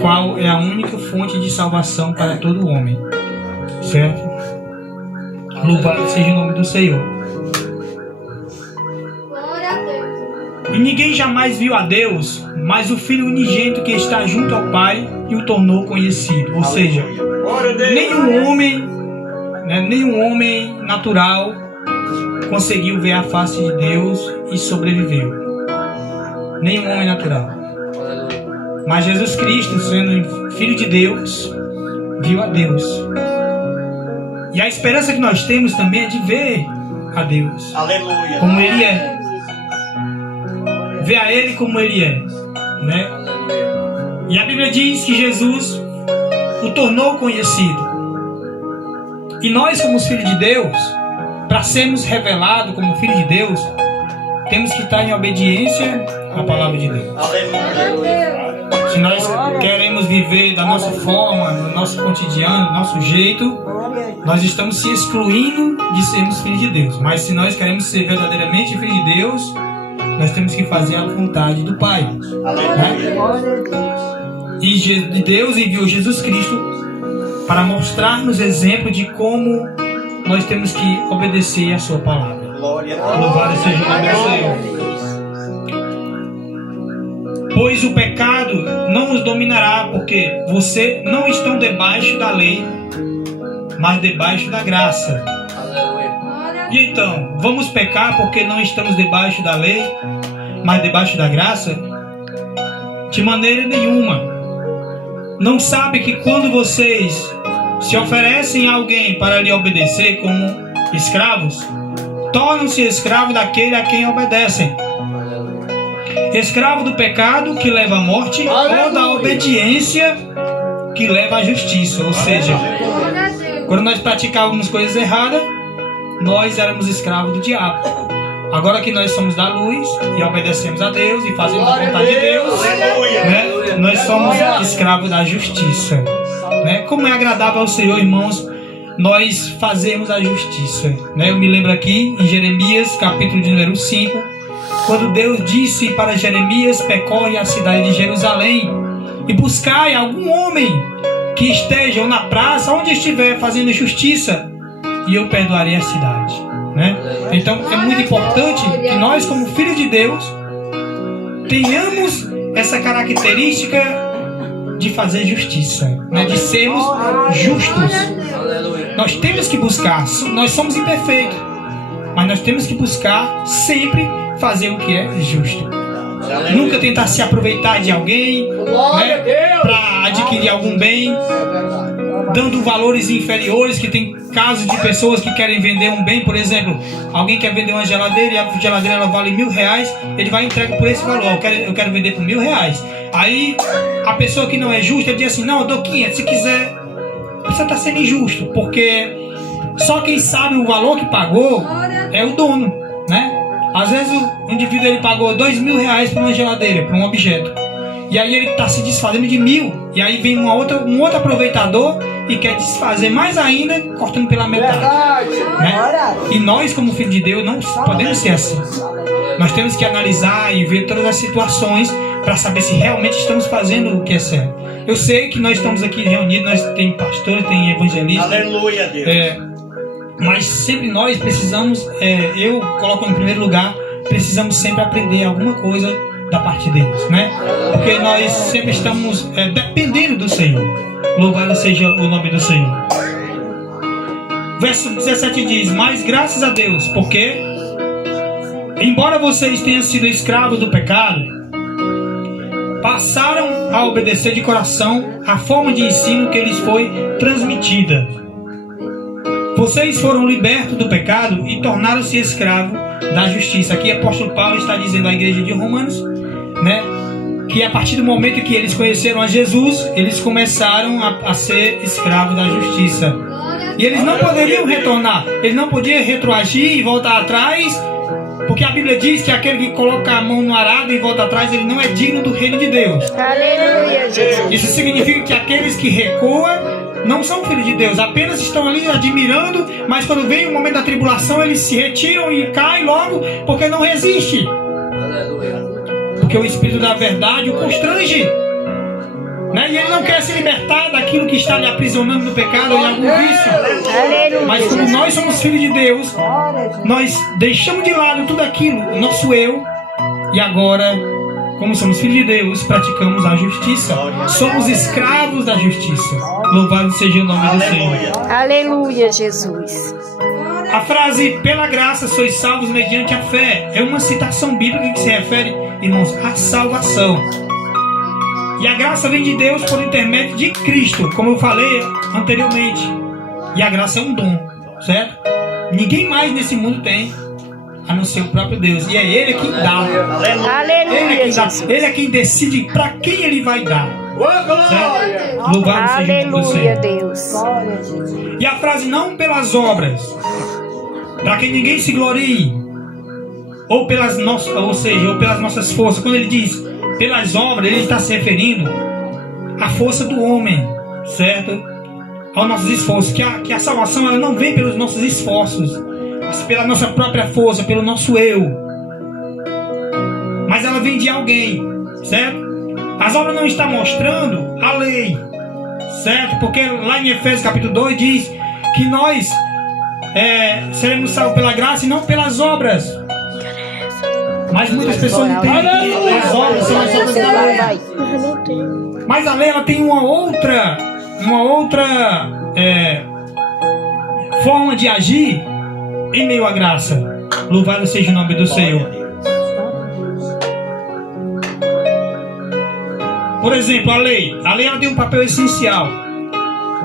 qual é a única fonte de salvação para todo homem. Certo? Louvado seja o nome do Senhor. E ninguém jamais viu a Deus, mas o Filho unigênito que está junto ao Pai e o tornou conhecido. Ou seja, nenhum homem natural conseguiu ver a face de Deus e sobreviveu. Nenhum homem natural. Mas Jesus Cristo, sendo Filho de Deus, viu a Deus. E a esperança que nós temos também é de ver a Deus. Aleluia. Como Ele é. Ver a Ele como Ele é, né? E a Bíblia diz que Jesus o tornou conhecido. E nós, como os filhos de Deus, para sermos revelados como filhos de Deus, temos que estar em obediência à palavra de Deus. Aleluia. Se nós queremos viver da nossa forma, no nosso cotidiano, do nosso jeito, nós estamos se excluindo de sermos filhos de Deus. Mas se nós queremos ser verdadeiramente filhos de Deus, nós temos que fazer a vontade do Pai. Né? E Deus enviou Jesus Cristo para mostrar-nos exemplo de como nós temos que obedecer a sua palavra. Louvado seja o nome do Senhor. Pois o pecado não os dominará, porque vocês não estão debaixo da lei, mas debaixo da graça. E então, vamos pecar porque não estamos debaixo da lei, mas debaixo da graça? De maneira nenhuma. Não sabe que quando vocês se oferecem a alguém para lhe obedecer como escravos, tornam-se escravos daquele a quem obedecem. Escravo do pecado que leva à morte, ou da obediência que leva à justiça. Ou seja, quando nós praticávamos coisas erradas, nós éramos escravos do diabo. Agora que nós somos da luz e obedecemos a Deus e fazemos a vontade de Deus, né, nós somos escravos da justiça. Né? Como é agradável ao Senhor, irmãos, nós fazemos a justiça. Né? Eu me lembro aqui em Jeremias, capítulo de número 5, quando Deus disse para Jeremias: percorre a cidade de Jerusalém e buscai algum homem que esteja na praça, onde estiver, fazendo justiça, e eu perdoarei a cidade. Né? Então é muito importante que nós, como filhos de Deus, tenhamos essa característica de fazer justiça, né? De sermos justos. Nós temos que buscar, nós somos imperfeitos, mas nós temos que buscar sempre fazer o que é justo. Nunca tentar se aproveitar de alguém, né, para adquirir algum bem, dando valores inferiores. Que tem casos de pessoas que querem vender um bem. Por exemplo, alguém quer vender uma geladeira e a geladeira ela vale R$1.000, ele vai entregar por esse valor. Eu quero vender por R$1.000. Aí a pessoa que não é justa, ele diz assim: não, eu dou 500, se quiser. Você está sendo injusto, porque só quem sabe o valor que pagou é o dono, né? Às vezes o indivíduo ele pagou R$2.000 por uma geladeira, por um objeto, e aí ele está se desfazendo de 1.000, e aí vem um outro aproveitador e quer desfazer mais ainda, cortando pela metade, né? E nós, como filhos de Deus, não podemos ser assim. Nós temos que analisar e ver todas as situações para saber se realmente estamos fazendo o que é certo. Eu sei que nós estamos aqui reunidos, nós tem pastores, tem evangelistas. Aleluia, Deus. Mas sempre nós precisamos, eu coloco em primeiro lugar, precisamos sempre aprender alguma coisa da parte de Deus, né? Porque nós sempre estamos dependendo do Senhor. Louvado seja o nome do Senhor. Verso 17 diz: mas graças a Deus, porque embora vocês tenham sido escravos do pecado, passaram a obedecer de coração a forma de ensino que lhes foi transmitida. Vocês foram libertos do pecado e tornaram-se escravos da justiça. Aqui o apóstolo Paulo está dizendo à igreja de Romanos, né, que a partir do momento que eles conheceram a Jesus, eles começaram a ser escravos da justiça. E eles não poderiam retornar, eles não podiam retroagir e voltar atrás, porque a Bíblia diz que aquele que coloca a mão no arado e volta atrás, ele não é digno do reino de Deus. Aleluia, Jesus. Isso significa que aqueles que recuam não são filhos de Deus, apenas estão ali admirando, mas quando vem o momento da tribulação, eles se retiram e caem logo, porque não resiste. Porque o Espírito da verdade o constrange. Né? E ele não quer se libertar daquilo que está lhe aprisionando no pecado ou em algum vício. Mas como nós somos filhos de Deus, nós deixamos de lado tudo aquilo, nosso eu, e agora, como somos filhos de Deus, praticamos a justiça. Somos escravos da justiça. Louvado seja o nome do Senhor. Aleluia, Jesus. A frase, pela graça sois salvos mediante a fé, é uma citação bíblica que se refere, irmãos, à salvação. E a graça vem de Deus por intermédio de Cristo, como eu falei anteriormente. E a graça é um dom, certo? Ninguém mais nesse mundo tem, a não ser o próprio Deus. E é Ele quem dá. Aleluia, Jesus. Ele é quem decide para quem Ele vai dar. Certo? Louvado seja o nome do Aleluia, Senhor. Deus. E a frase, não pelas obras, para que ninguém se glorie, ou pelas nossas forças. Quando ele diz pelas obras, ele está se referindo à força do homem, certo? Aos nossos esforços. Que a salvação ela não vem pelos nossos esforços, mas pela nossa própria força, pelo nosso eu. Mas ela vem de alguém, certo? As obras não estão mostrando a lei, certo? Porque lá em Efésios capítulo 2 diz que nós seremos salvos pela graça e não pelas obras. Mas muitas pessoas entendem que as obras são as obras da lei. Mas a lei ela tem uma outra forma de agir em meio à graça. Louvado seja o nome do Senhor. Por exemplo, a lei ela tem um papel essencial.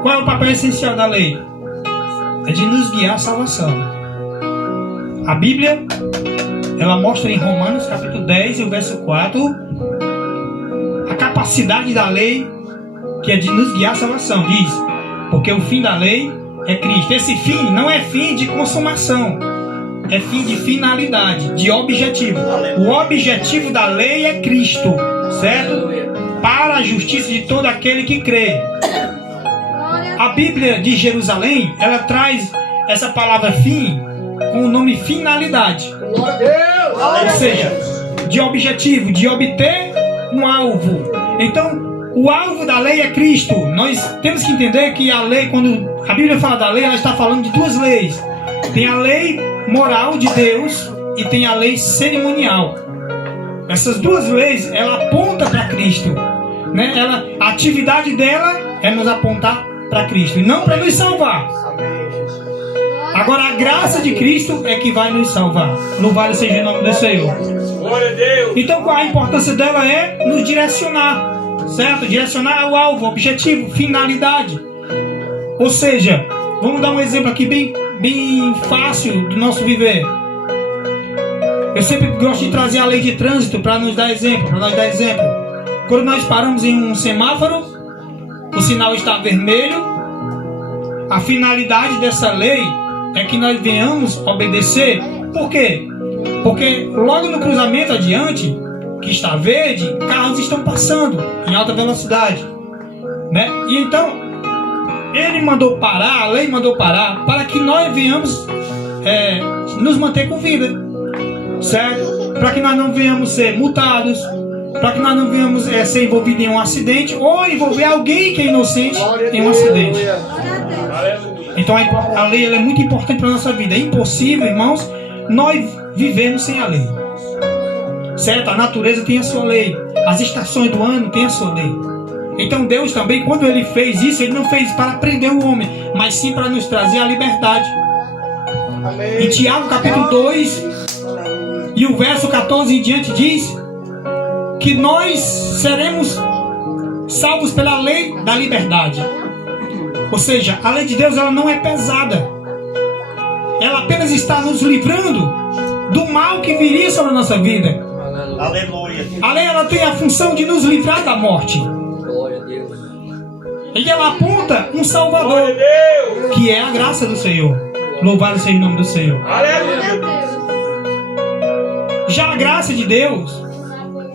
Qual é o papel essencial da lei? É de nos guiar à salvação. A Bíblia ela mostra em Romanos capítulo 10 e o verso 4 a capacidade da lei, que é de nos guiar à salvação. Diz, porque o fim da lei é Cristo. Esse fim não é fim de consumação, é fim de finalidade, de objetivo. O objetivo da lei é Cristo, certo? Para a justiça de todo aquele que crê. A Bíblia de Jerusalém, ela traz essa palavra fim com o nome finalidade. Ou seja, de objetivo, de obter um alvo. Então, o alvo da lei é Cristo. Nós temos que entender que a lei, quando a Bíblia fala da lei, ela está falando de duas leis. Tem a lei moral de Deus e tem a lei cerimonial. Essas duas leis, ela aponta para Cristo, né? A atividade dela é nos apontar para Cristo e não para nos salvar. Agora a graça de Cristo é que vai nos salvar. Louvado seja o nome do Senhor. Então qual a importância dela é nos direcionar, certo? Direcionar ao alvo, objetivo, finalidade. Ou seja, vamos dar um exemplo aqui bem fácil do nosso viver. Eu sempre gosto de trazer a lei de trânsito para nos dar exemplo, Quando nós paramos em um semáforo, o sinal está vermelho. A finalidade dessa lei é que nós venhamos obedecer. Por quê? Porque logo no cruzamento adiante, que está verde, carros estão passando em alta velocidade, né? E então, ele mandou parar, a lei mandou parar, para que nós venhamos nos manter com vida, certo? Para que nós não venhamos ser multados, para que nós não venhamos ser envolvidos em um acidente ou envolver alguém que é inocente em um acidente. Então a lei ela é muito importante para a nossa vida. É impossível, irmãos, nós vivermos sem a lei, certo? A natureza tem a sua lei, as estações do ano têm a sua lei. Então Deus também, quando Ele fez isso, Ele não fez para prender o homem, mas sim para nos trazer a liberdade. Em Tiago capítulo 2 e o verso 14 em diante diz que nós seremos salvos pela lei da liberdade. Ou seja, a lei de Deus ela não é pesada. Ela apenas está nos livrando do mal que viria sobre a nossa vida. Aleluia. A lei ela tem a função de nos livrar da morte. Glória a Deus. E ela aponta um Salvador, que é a graça do Senhor. Louvado seja o nome do Senhor. Já a graça de Deus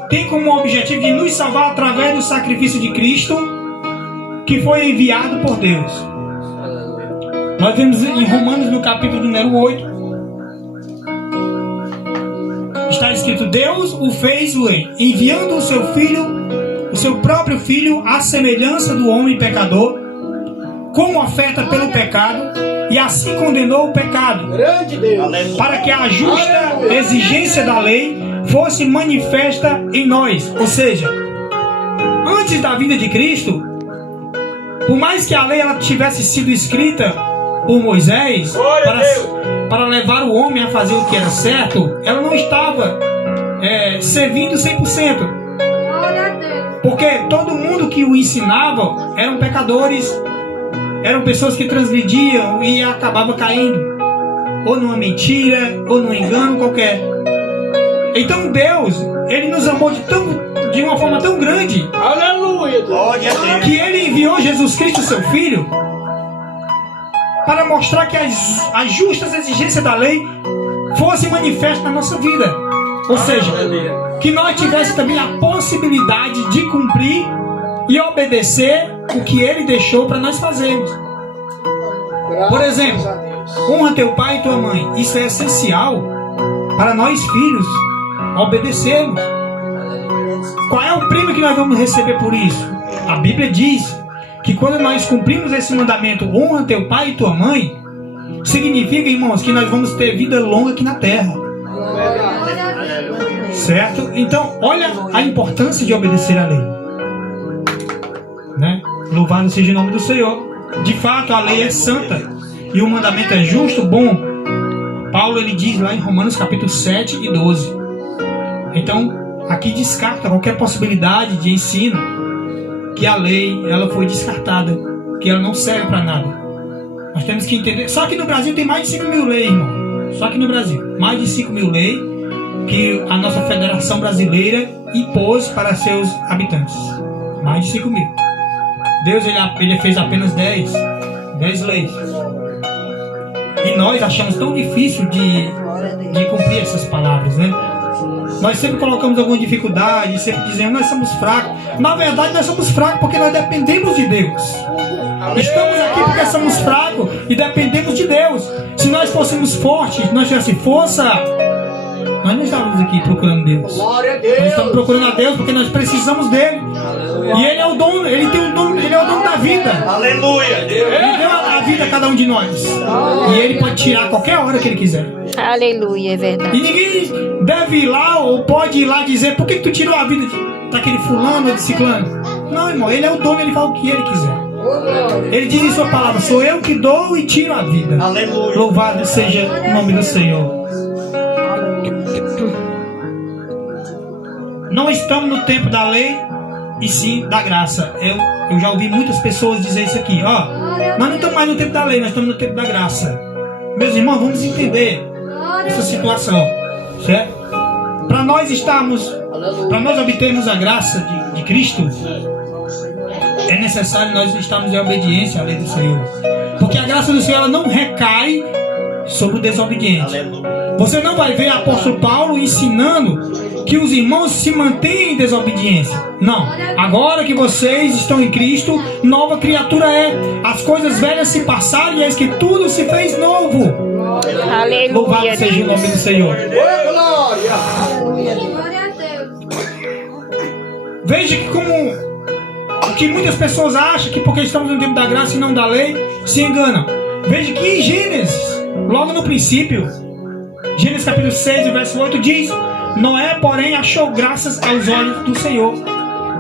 tem como objetivo de nos salvar através do sacrifício de Cristo, que foi enviado por Deus. Nós vemos em Romanos no capítulo número 8, está escrito: Deus o fez enviando o seu Filho, o seu próprio Filho à semelhança do homem pecador, como oferta pelo pecado, e assim condenou o pecado, para que a justa exigência da lei fosse manifesta em nós. Ou seja, antes da vinda de Cristo, por mais que a lei ela tivesse sido escrita por Moisés para levar o homem a fazer o que era certo, ela não estava servindo 100%. Porque todo mundo que o ensinava eram pecadores, eram pessoas que transgrediam e acabavam caindo ou numa mentira ou num engano qualquer. Então Deus, Ele nos amou de uma forma tão grande, Aleluia, que Ele enviou Jesus Cristo, seu Filho, para mostrar que as justas exigências da lei fossem manifestas na nossa vida. Ou seja, que nós tivéssemos também a possibilidade de cumprir e obedecer o que Ele deixou para nós fazermos. Por exemplo, honra teu pai e tua mãe. Isso é essencial para nós filhos obedecermos. Qual é o prêmio que nós vamos receber por isso? A Bíblia diz que quando nós cumprimos esse mandamento, honra teu pai e tua mãe, significa, irmãos, que nós vamos ter vida longa aqui na terra. Certo? Então, olha a importância de obedecer à lei, né? Louvado seja o nome do Senhor. De fato, a lei é santa e o mandamento é justo, bom. Paulo ele diz lá em Romanos capítulo 7 e 12. Então, aqui descarta qualquer possibilidade de ensino que a lei ela foi descartada, que ela não serve para nada. Nós temos que entender. Só que no Brasil tem mais de 5 mil leis, irmão. Só que no Brasil, mais de 5 mil leis que a nossa Federação Brasileira impôs para seus habitantes. Mais de 5 mil. Deus ele fez apenas 10 leis. E nós achamos tão difícil de cumprir essas palavras, né? Nós sempre colocamos alguma dificuldade, sempre dizendo nós somos fracos. Na verdade nós somos fracos porque nós dependemos de Deus. Estamos aqui porque somos fracos e dependemos de Deus. Se nós fôssemos fortes, se nós tivéssemos força, nós não estávamos aqui procurando Deus. Nós estamos procurando a Deus porque nós precisamos dele. E Ele é o dono, Ele tem o dono, Ele é o dono da vida. Aleluia. Ele deu a vida a cada um de nós. E Ele pode tirar a qualquer hora que Ele quiser. Aleluia, é verdade. E ninguém deve ir lá ou pode ir lá dizer: por que tu tirou a vida daquele fulano ou de ciclano? Não, irmão, Ele é o dono, Ele fala o que Ele quiser. Ele diz em sua palavra: sou eu que dou e tiro a vida. Aleluia. Louvado seja o nome do Senhor. Não estamos no tempo da lei, e sim da graça. Eu já ouvi muitas pessoas dizer isso aqui: ó, nós não estamos mais no tempo da lei, nós estamos no tempo da graça. Meus irmãos, vamos entender essa situação, certo? Para nós obtermos a graça de Cristo, é necessário nós estarmos em obediência à lei do Senhor. Porque a graça do Senhor ela não recai sobre o desobediente. Você não vai ver o apóstolo Paulo ensinando que os irmãos se mantêm em desobediência. Não. Agora que vocês estão em Cristo, nova criatura é. As coisas velhas se passaram e eis que tudo se fez novo. Aleluia. Louvado seja o nome do Senhor. Veja que como o que muitas pessoas acham que porque estamos no tempo da graça e não da lei, se enganam. Veja que em Gênesis, logo no princípio, Gênesis capítulo 6, verso 8 diz: Noé, porém, achou graças aos olhos do Senhor.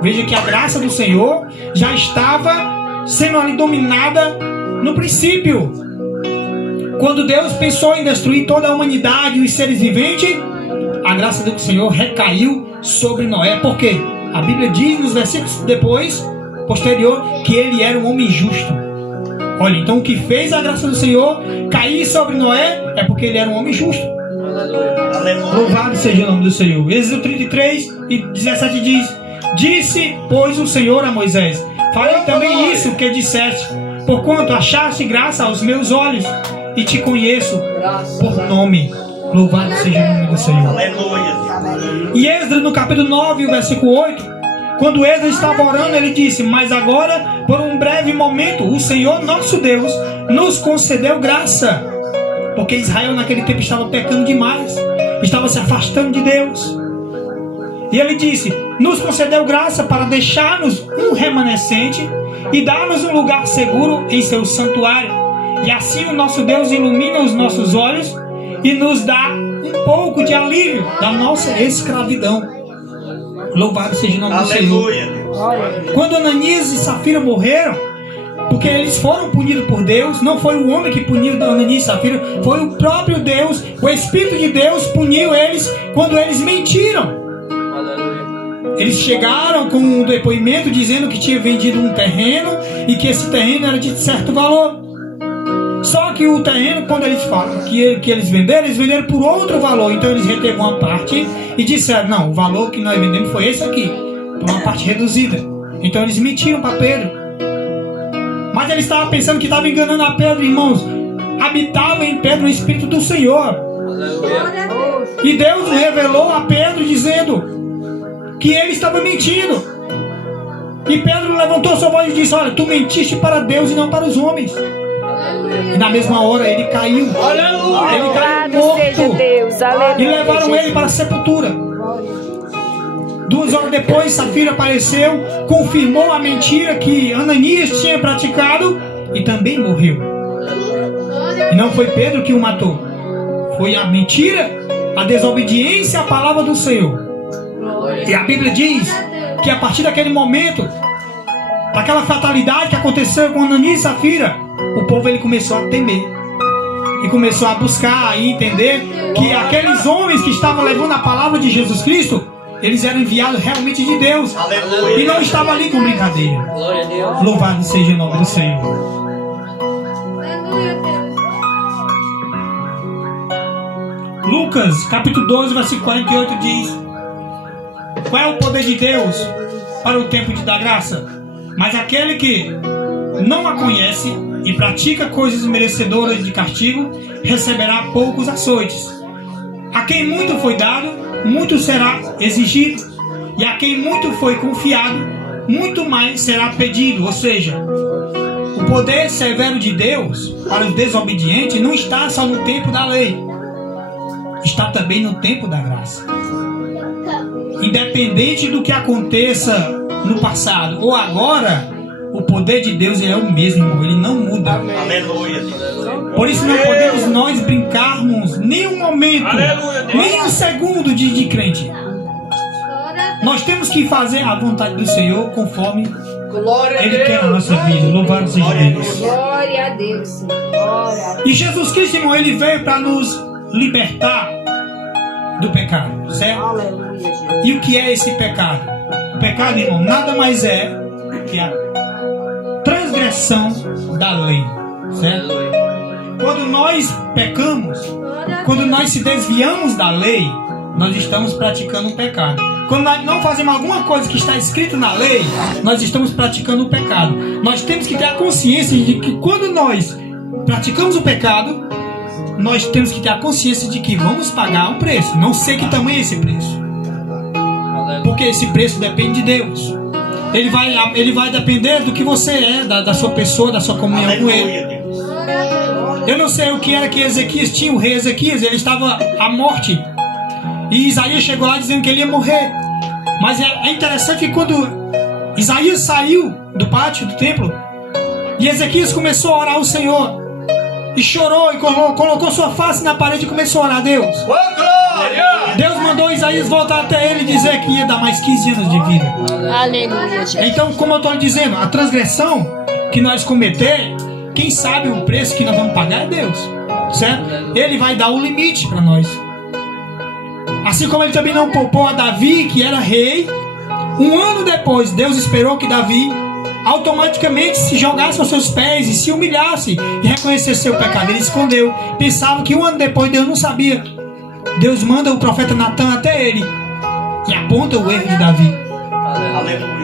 Veja que a graça do Senhor já estava sendo ali dominada no princípio. Quando Deus pensou em destruir toda a humanidade e os seres viventes, a graça do Senhor recaiu sobre Noé. Por quê? A Bíblia diz nos versículos posterior, que ele era um homem justo. Olha, então o que fez a graça do Senhor cair sobre Noé é porque ele era um homem justo. Louvado seja o nome do Senhor. Êxodo 33 e 17 diz: Disse, pois, o Senhor a Moisés: Farei também isso que disseste, porquanto achaste graça aos meus olhos e te conheço por nome. Louvado seja o nome do Senhor. E Esdras no capítulo 9, o versículo 8, quando Esdras estava orando, ele disse: Mas agora, por um breve momento, o Senhor nosso Deus nos concedeu graça. Porque Israel naquele tempo estava pecando demais, estava se afastando de Deus. E ele disse: nos concedeu graça para deixar-nos um remanescente e dar-nos um lugar seguro em seu santuário. E assim o nosso Deus ilumina os nossos olhos e nos dá um pouco de alívio da nossa escravidão. Louvado seja o nome do Senhor. Quando Ananias e Safira morreram, porque eles foram punidos por Deus, não foi o homem que puniu Ananias e Safira, foi o próprio Deus, o Espírito de Deus puniu eles quando eles mentiram. Eles chegaram com um depoimento dizendo que tinha vendido um terreno e que esse terreno era de certo valor. Só que o terreno, quando eles falam que eles venderam por outro valor. Então eles reteram uma parte e disseram: não, o valor que nós vendemos foi esse aqui, por uma parte reduzida. Então eles mentiram para Pedro. Mas eles estavam pensando que estavam enganando a Pedro, irmãos. Habitava em Pedro o Espírito do Senhor. E Deus revelou a Pedro dizendo que ele estava mentindo. E Pedro levantou sua voz e disse: olha, tu mentiste para Deus e não para os homens. E na mesma hora ele caiu. Ele caiu morto. E levaram ele para a sepultura. 2 horas depois, Safira apareceu, confirmou a mentira que Ananias tinha praticado e também morreu. E não foi Pedro que o matou, foi a mentira, a desobediência à palavra do Senhor. E a Bíblia diz que a partir daquele momento, daquela fatalidade que aconteceu com Ananias e Safira, o povo ele começou a temer e começou a buscar e entender que aqueles homens que estavam levando a palavra de Jesus Cristo, eles eram enviados realmente de Deus. Aleluia. E não estavam ali com brincadeira. Glória a Deus. Louvado seja o nome do Senhor. Aleluia, Deus. Lucas capítulo 12 versículo 48 diz: qual é o poder de Deus para o tempo de dar graça? Mas aquele que não a conhece e pratica coisas merecedoras de castigo receberá poucos açoites. A quem muito foi dado, muito será exigido, e a quem muito foi confiado, muito mais será pedido. Ou seja, o poder severo de Deus para os desobedientes não está só no tempo da lei, está também no tempo da graça. Independente do que aconteça no passado ou agora, o poder de Deus é o mesmo, ele não muda. Aleluia. Por isso não podemos nós brincarmos nem um momento, nem um segundo de crente. Nós temos que fazer a vontade do Senhor conforme Ele quer na nossa vida. Louvado seja Deus. Glória a Deus. E Jesus Cristo, irmão, Ele veio para nos libertar do pecado, certo? E o que é esse pecado? O pecado, irmão, nada mais é que a transgressão da lei, certo? Quando nós pecamos, quando nós se desviamos da lei, nós estamos praticando um pecado. Quando nós não fazemos alguma coisa que está escrito na lei, nós estamos praticando um pecado. Nós temos que ter a consciência de que quando nós praticamos o pecado, nós temos que ter a consciência de que vamos pagar um preço. Não sei que tamanho é esse preço, porque esse preço depende de Deus. Ele vai depender do que você é, da sua pessoa, da sua comunhão com Ele. Eu não sei o que era que Ezequias tinha. O rei Ezequias, ele estava à morte, e Isaías chegou lá dizendo que ele ia morrer. Mas é interessante que quando Isaías saiu do pátio do templo e Ezequias começou a orar ao Senhor, e chorou e colocou sua face na parede e começou a orar a Deus. Deus mandou Isaías voltar até ele e dizer que ia dar mais 15 anos de vida. Aleluia. Então, como eu estou lhe dizendo, a transgressão que nós cometer, quem sabe o preço que nós vamos pagar é Deus, certo? Ele vai dar o limite para nós. Assim como ele também não poupou a Davi, que era rei. Um ano depois, Deus esperou que Davi automaticamente se jogasse aos seus pés e se humilhasse e reconhecesse seu pecado. Ele escondeu. Pensava que um ano depois Deus não sabia. Deus manda o profeta Natan até ele e aponta o erro de Davi.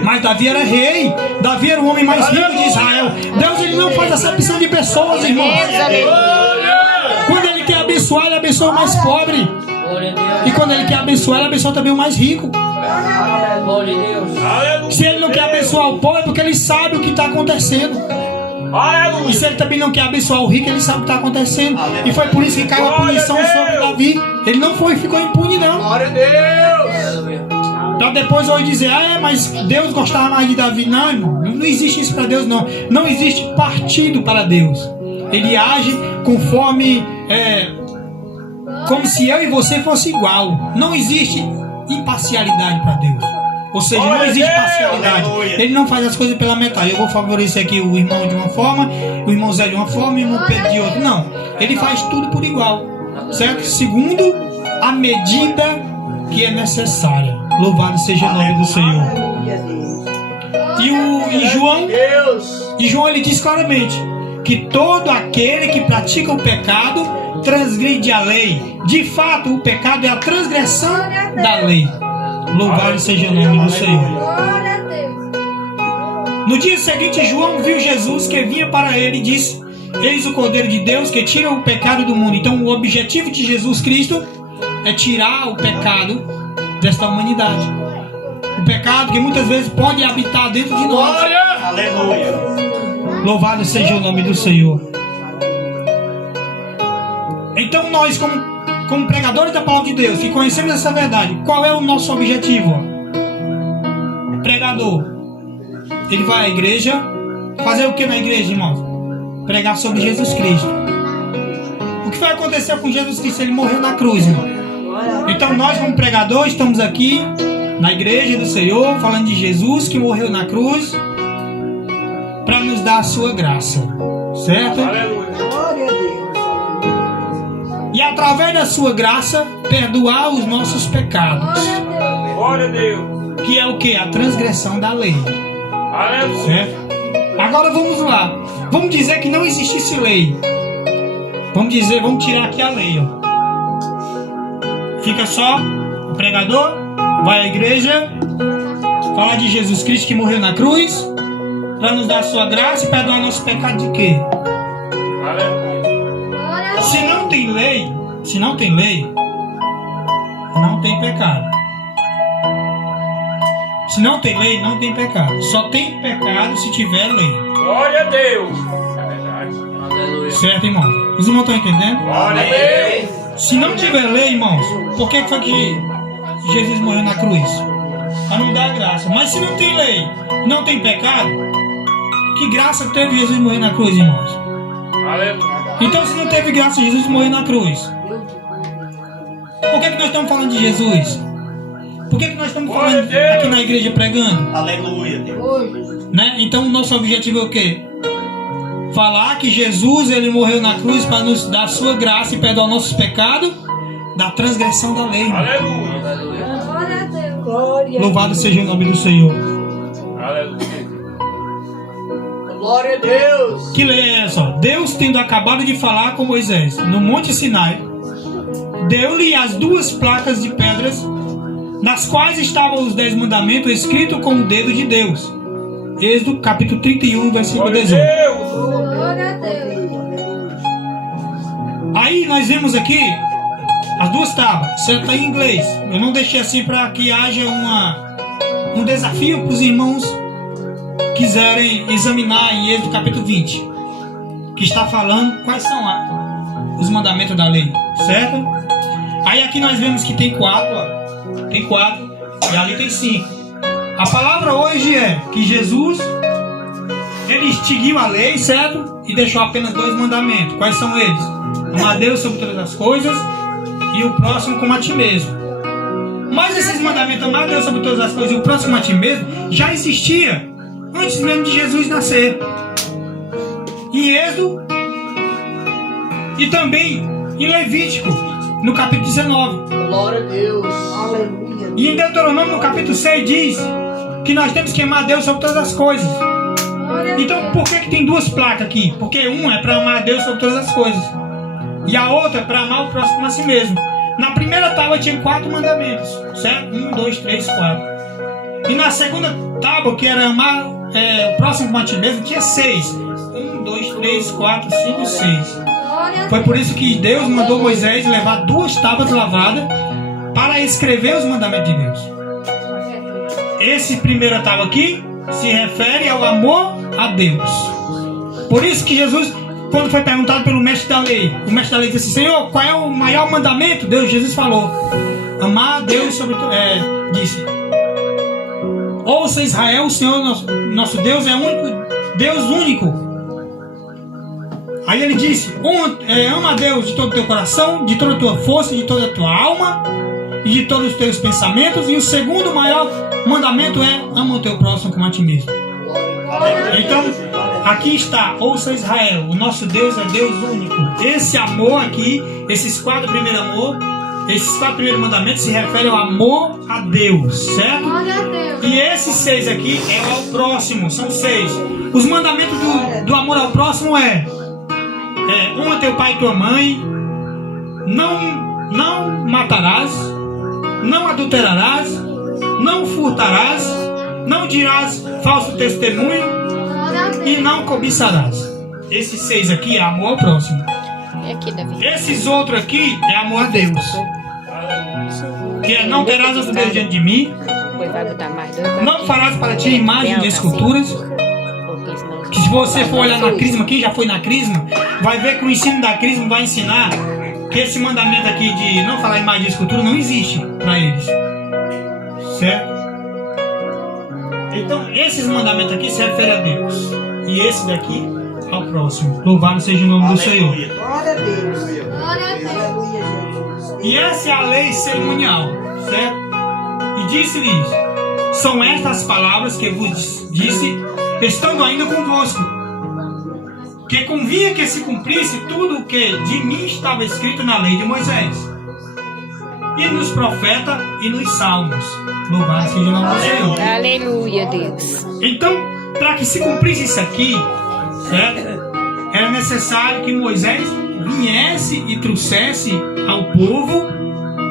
Mas Davi era rei. Davi era o homem mais rico de Israel. Deus, ele não faz acepção de pessoas, irmãos. Quando ele quer abençoar, ele abençoa o mais pobre. E quando ele quer abençoar, ele abençoa também o mais rico. Se ele não quer abençoar o pobre, é porque ele sabe o que está acontecendo. E se ele também não quer abençoar o rico, ele sabe o que está acontecendo. E foi por isso que caiu a punição sobre Davi. Ele não ficou impune, não. Glória a Deus. Para depois hoje dizer, mas Deus gostava mais de Davi. Não, irmão, não existe isso para Deus, não. Não existe partido para Deus. Ele age conforme, como se eu e você fosse igual. Não existe imparcialidade para Deus. Ou seja, não existe parcialidade. Ele não faz as coisas pela metade. Eu vou favorecer aqui o irmão de uma forma, o irmão Zé de uma forma e o irmão Pedro de outra. Não, ele faz tudo por igual, certo? Segundo a medida que é necessária. Louvado seja o nome do Senhor. E João ele diz claramente que todo aquele que pratica o pecado transgride a lei. De fato, o pecado é a transgressão da lei. Louvado seja o nome do Senhor. No dia seguinte, João viu Jesus que vinha para ele e disse: eis o Cordeiro de Deus que tira o pecado do mundo. Então o objetivo de Jesus Cristo é tirar o pecado desta humanidade. O pecado que muitas vezes pode habitar dentro de nós. Aleluia. Louvado seja o nome do Senhor. Então nós, como pregadores da palavra de Deus, que conhecemos essa verdade, qual é o nosso objetivo? Pregador, ele vai à igreja, fazer o que na igreja, irmãos? Pregar sobre Jesus Cristo. O que vai acontecer com Jesus Cristo? Ele morreu na cruz, irmão. Então nós, como pregadores, estamos aqui na igreja do Senhor, falando de Jesus que morreu na cruz para nos dar a sua graça, certo? Glória a Deus. E através da sua graça, perdoar os nossos pecados. Glória a Deus. Que é o que? A transgressão da lei. Aleluia. Certo? Agora vamos lá. Vamos dizer que não existisse lei. Vamos tirar aqui a lei, ó. Fica só o pregador, vai à igreja, falar de Jesus Cristo que morreu na cruz, para nos dar a sua graça e perdoar nosso pecado de quê? Aleluia. Se não tem lei, não tem pecado. Se não tem lei, não tem pecado. Só tem pecado se tiver lei. Glória a Deus. É verdade. Aleluia. Certo, irmão? Os irmãos estão entendendo? Glória a Deus. Se não tiver lei, irmãos, por que foi que Jesus morreu na cruz? Para não dar graça. Mas se não tem lei, não tem pecado, que graça teve Jesus morrer na cruz, irmãos? Aleluia. Então, se não teve graça, Jesus morreu na cruz. Por que nós estamos falando de Jesus? Por que nós estamos falando aqui na igreja pregando? Aleluia, Deus. Né? Então, o nosso objetivo é o quê? Falar que Jesus ele morreu na cruz para nos dar a sua graça e perdoar nossos pecados da transgressão da lei. Aleluia. Glória a Deus. Glória. Louvado seja o nome do Senhor. Aleluia. Glória a Deus. Que lei é essa? Deus, tendo acabado de falar com Moisés no Monte Sinai, deu-lhe as 2 placas de pedras, nas quais estavam os 10 mandamentos escritos com o dedo de Deus. Êxodo capítulo 31, versículo Glória a 18. Deus. Glória a Deus. Aí nós vemos aqui as 2 tábuas, certo? Está em inglês. Eu não deixei assim para que haja um desafio para os irmãos quiserem examinar em Êxodo capítulo 20, que está falando quais são os mandamentos da lei, certo? Aí aqui nós vemos que tem 4, ó. Tem 4 e ali tem 5. A palavra hoje é que Jesus ele extinguiu a lei, certo? E deixou apenas 2 mandamentos. Quais são eles? Amar a Deus sobre todas as coisas e o próximo como a ti mesmo. Mas esses mandamentos, amar a Deus sobre todas as coisas e o próximo como a ti mesmo, já existia antes mesmo de Jesus nascer. Em Êxodo e também em Levítico, no capítulo 19. Glória a Deus. Aleluia. E em Deuteronômio, no capítulo 6, diz que nós temos que amar a Deus sobre todas as coisas. Então, por que tem 2 placas aqui? Porque uma é para amar a Deus sobre todas as coisas e a outra é para amar o próximo a si mesmo. Na primeira tábua tinha 4 mandamentos, certo? 1, 2, 3, 4. E na segunda tábua, que era amar o próximo como a ti mesmo, tinha 6. 1, 2, 3, 4, 5, 6. Foi por isso que Deus mandou Moisés levar 2 tábuas lavadas para escrever os mandamentos de Deus. Esse primeiro tábua aqui se refere ao amor a Deus. Por isso que Jesus, quando foi perguntado pelo mestre da lei, o mestre da lei disse: Senhor, qual é o maior mandamento? Jesus falou: amar a Deus sobre disse: Ouça Israel, o Senhor nosso Deus é único, Deus único. Aí ele disse: ama a Deus de todo o teu coração, de toda a tua força, de toda a tua alma e de todos os teus pensamentos. E o segundo maior mandamento é: ama o teu próximo como a ti mesmo. Então, aqui está: ouça Israel, o nosso Deus é Deus único. Esse amor aqui, esses quatro primeiros mandamentos se referem ao amor a Deus, certo? Glória a Deus. E esses 6 aqui é ao próximo, são 6. Os mandamentos do amor ao próximo honra teu pai e tua mãe, não matarás, não adulterarás, não furtarás, não dirás falso testemunho Glória a Deus. e não cobiçarás. Esses 6 aqui é amor ao próximo. É aqui, Davi. Esses outros aqui é amor a Deus, que é: não terás outro Deus diante de mim, Depois vai botar mais dois. não farás para ti imagem de esculturas. Que se você for olhar na Crisma, quem já foi na Crisma, vai ver que o ensino da Crisma vai ensinar que esse mandamento aqui de não falar imagem de escultura não existe para eles, certo? Então esses mandamentos aqui se referem a Deus, e esse daqui ao próximo. Louvado seja o nome do Senhor. Glória a Deus. Glória a Deus. Aleluia, Jesus. E essa é a lei cerimonial, certo? E disse-lhes: são estas palavras que vos disse, estando ainda convosco, que convinha que se cumprisse tudo o que de mim estava escrito na lei de Moisés, e nos profetas e nos salmos. Louvado seja o nome do Senhor. Aleluia, Deus. Então, para que se cumprisse isso aqui, certo? Era necessário que Moisés viesse e trouxesse ao povo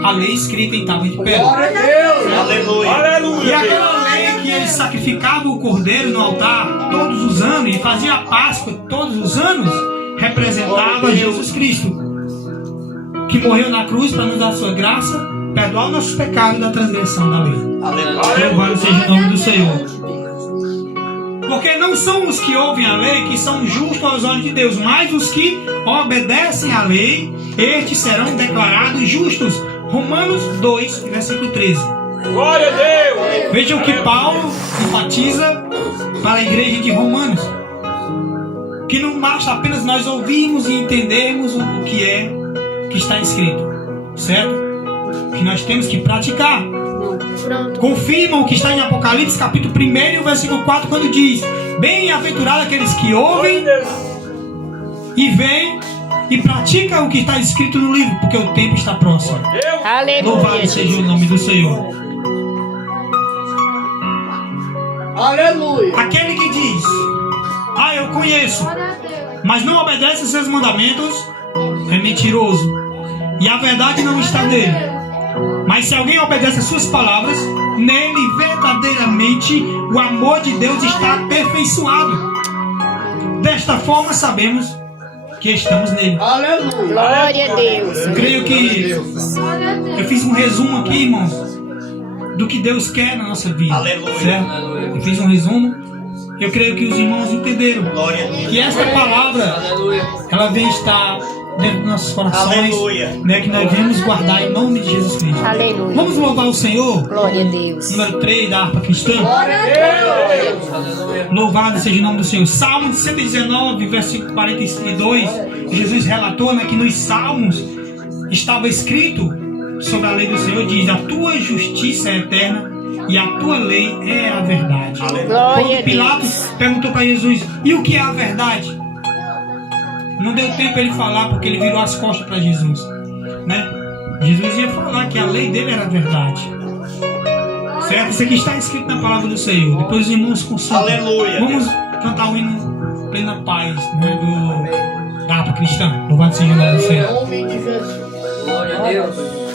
a lei escrita em tábua de pedra. Glória a Deus. Aleluia. E Aleluia. aquela lei que ele sacrificava o cordeiro no altar todos os anos e fazia a Páscoa todos os anos, representava Jesus Cristo, que morreu na cruz para nos dar sua graça, perdoar o nosso pecado da transgressão da lei. Louvado seja o nome do Senhor. Porque não são os que ouvem a lei que são justos aos olhos de Deus, mas os que obedecem à lei, estes serão declarados justos. Romanos 2, versículo 13. Glória a Deus. Vejam que Paulo enfatiza para a igreja de Romanos que não basta apenas nós ouvirmos e entendermos o que está escrito, certo? Que nós temos que praticar. Pronto. Confirmam o que está em Apocalipse capítulo 1 e o versículo 4, quando diz: bem-aventurados aqueles que ouvem e veem e praticam o que está escrito no livro, porque o tempo está próximo. Aleluia, Louvado seja o nome do Senhor. Aleluia. Aquele que diz: eu conheço, Glória a Deus. mas não obedece aos seus mandamentos, é mentiroso, e a verdade não está nele. Mas se alguém obedece às suas palavras, nele verdadeiramente o amor de Deus está aperfeiçoado. Desta forma sabemos que estamos nele. Aleluia. glória a Deus. Eu creio que Glória a Deus. eu fiz um resumo aqui, irmãos, do que Deus quer na nossa vida. Certo? Eu fiz um resumo. Eu creio que os irmãos entenderam que esta palavra ela vem estar dentro dos nossos corações, né, que nós devemos guardar em nome de Jesus Cristo. Aleluia. Vamos louvar o Senhor. Glória a Deus. Número 3 da harpa cristã. Glória a Deus. Louvado seja o nome do Senhor. Salmo 119, versículo 42. Jesus relatou, né, que nos Salmos estava escrito sobre a lei do Senhor. Diz: a tua justiça é eterna e a tua lei é a verdade. Glória Quando a Pilatos Deus. perguntou para Jesus: e o que é a verdade? Não deu tempo ele falar, porque ele virou as costas para Jesus, né? Jesus ia falar que a lei dele era a verdade, certo? Isso aqui está escrito na palavra do Senhor. Depois os irmãos consultam. Vamos cantar o hino Plena Paz, né, da harpa cristã. Louvado seja o nome do Em Senhor. nome de Jesus. Glória a Deus.